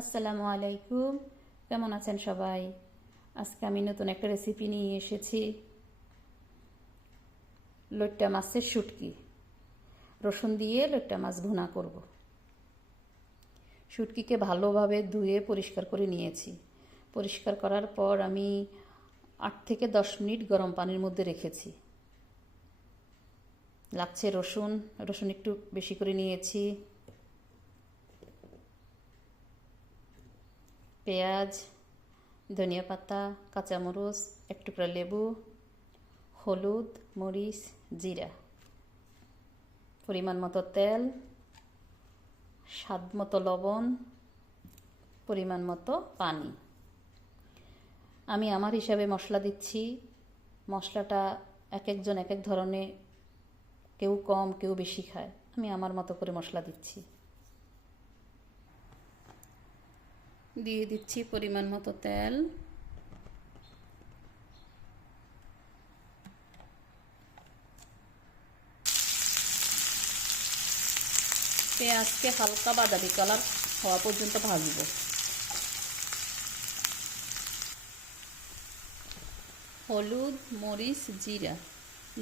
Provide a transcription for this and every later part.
আসসালামু আলাইকুম, কেমন আছেন সবাই? আজকে আমি নতুন একটা রেসিপি নিয়ে এসেছি। লইট্টা মাছের শুটকি, রসুন দিয়ে লইট্টা মাছ ভুনা করব। শুটকিকে ভালোভাবে ধুয়ে পরিষ্কার করে নিয়েছি। পরিষ্কার করার পর আমি 8 থেকে 10 মিনিট গরম পানির মধ্যে রেখেছি। লাগছে রসুন, রসুন একটু বেশি করে নিয়েছি, পেঁয়াজ, ধনিয়া পাতা, কাঁচামরিচ, এক টুকরা লেবু, হলুদ, মরিচ, জিরা, পরিমাণ মতো তেল, স্বাদ মতো লবণ, পরিমাণ মতো পানি। আমি আমার হিসাবে মশলা দিচ্ছি। মশলাটা এক একজন এক এক ধরনের, কেউ কম কেউ বেশি খায়। আমি আমার মতো করে মশলা দিচ্ছি। দিয়ে দিচ্ছি পরিমাণ মতো তেল, পেঁয়াজকে হালকা বাদামি কালার হওয়া পর্যন্ত ভাজবো। হলুদ, মরিচ, জিরা,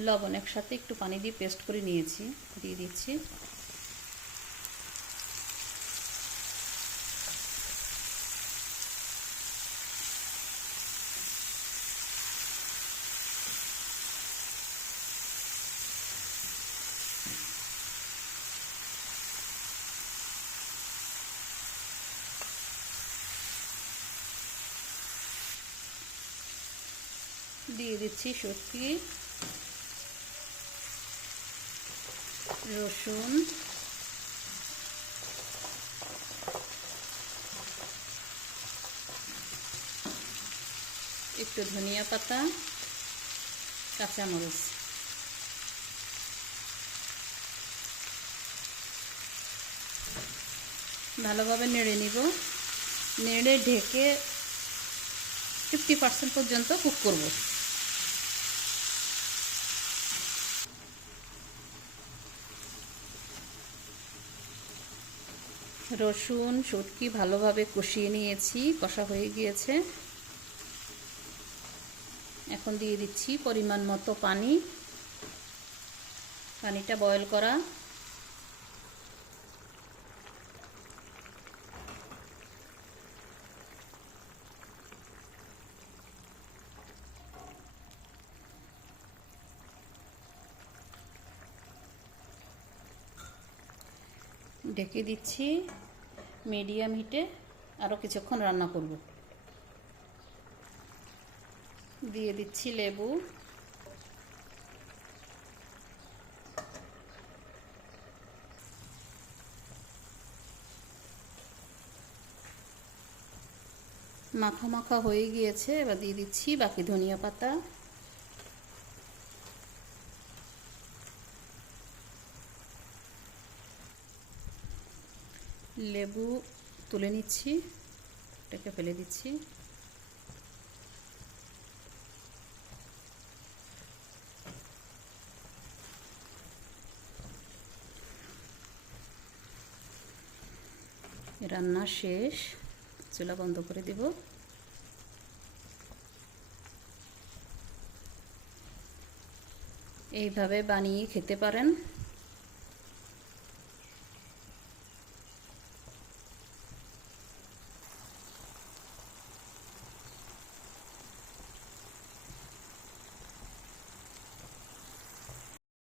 লবণ একসাথে একটু পানি দিয়ে পেস্ট করে নিয়েছি, দিয়ে দিচ্ছি। দিয়ে দিচ্ছি শুটকি, রসুন, একটু ধনিয়া পাতা, কাঁচামরিচ। ভালোভাবে নেড়ে নিব। নেড়ে ঢেকে 50% পর্যন্ত কুক করব। রসুন শুটকি ভালোভাবে কষিয়ে নিয়েছি, কষা হয়ে গিয়েছে। এখন দিয়ে দিচ্ছি পরিমাণ মতো পানি, পানিটা বয়েল করা। ঢেকে দিচ্ছি, মিডিয়াম হিটে আরও কিছুক্ষণ রান্না করব। দিয়ে দিচ্ছি লেবু, মাখা মাখা হয়ে গিয়েছে। এবার দিয়ে দিচ্ছি বাকি ধনিয়া পাতা, লেবু তুলে নিচ্ছি, এটাকে ফেলে দিচ্ছি। রান্না শেষ, চুলা বন্ধ করে দেব। এইভাবে বানিয়ে খেতে পারেন।